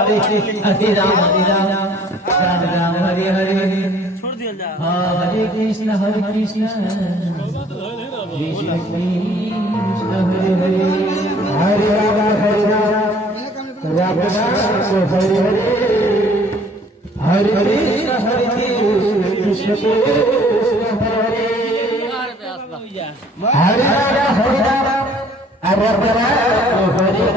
Hare Ram Ram Ram Hare Hare Hare Krishna Hare Krishna Krishna Krishna Hare Hare Hare Ram Ram Hare Hare Hare Krishna Hare Krishna Krishna Hare Hare Ram Hare Ram Hare